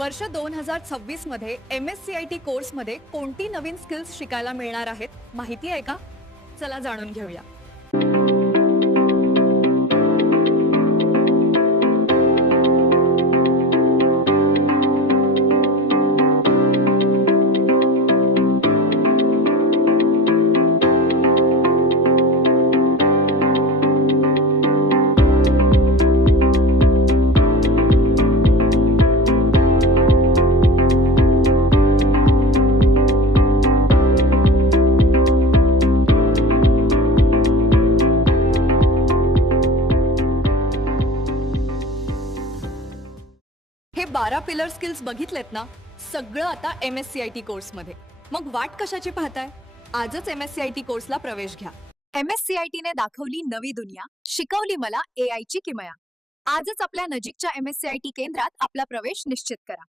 वर्ष 2026 मध्ये MSCIT कोर्समध्ये कोणती नवीन स्किल्स शिकायला मिळणार आहेत माहिती आहे का? चला जाणून घेऊया. हे 12 पिलर स्किल्स बघितलेत ना, सगळं आता MSCIT कोर्समध्ये. मग वाट कशाची पाहताय? आजच MSCIT कोर्सला प्रवेश घ्या. MSCIT ने दाखवली नवी दुनिया, शिकवली मला AI ची किमया. आजच आपल्या नजीकच्या MSCIT केंद्रात आपला प्रवेश निश्चित करा.